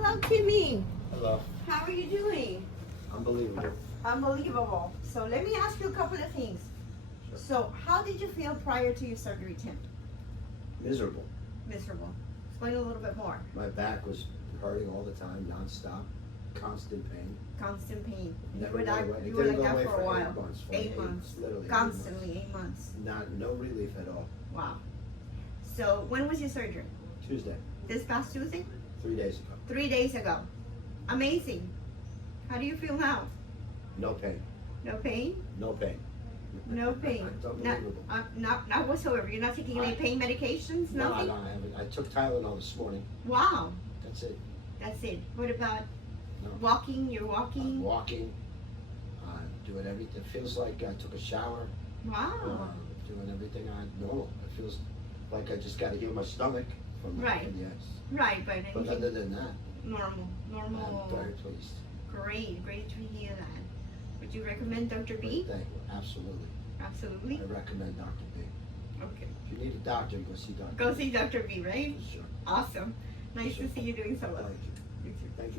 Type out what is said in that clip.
Hello, Kimmy. Hello. How are you doing? Unbelievable. Unbelievable. So let me ask you a couple of things. Sure. So how did you feel prior to your surgery, Tim? Miserable. Miserable. Explain a little bit more. My back was hurting all the time, nonstop, constant pain. Constant pain. Never you were went like, away. you It were didn't like go that away for a while. 8 months. For 8 months. Literally 8 Constantly months. 8 months. No relief at all. Wow. So when was your surgery? Tuesday, This past Tuesday? 3 days ago. 3 days ago. Amazing. How do you feel now? No pain. No pain? No pain. No pain. It's Not, unbelievable. not whatsoever. You're not taking any pain medications? No, Nothing? no, I haven't. I took Tylenol this morning. Wow. That's it. That's it. What about No. walking? You're walking? I'm walking, doing everything. It feels like I took a shower. Wow. Doing everything normal. It feels like I just got to heal my stomach from Right. from the ice. Right, but But anything other than that, normal. I'm very pleased. Great to hear that. Would you recommend Dr. B? Thank you. Absolutely. Absolutely. I recommend Dr. B. Okay. If you need a doctor, go see Dr. Go B. see Dr. B, right? For sure. Awesome. Nice to see you doing so well. Thank you. You too. Thank you.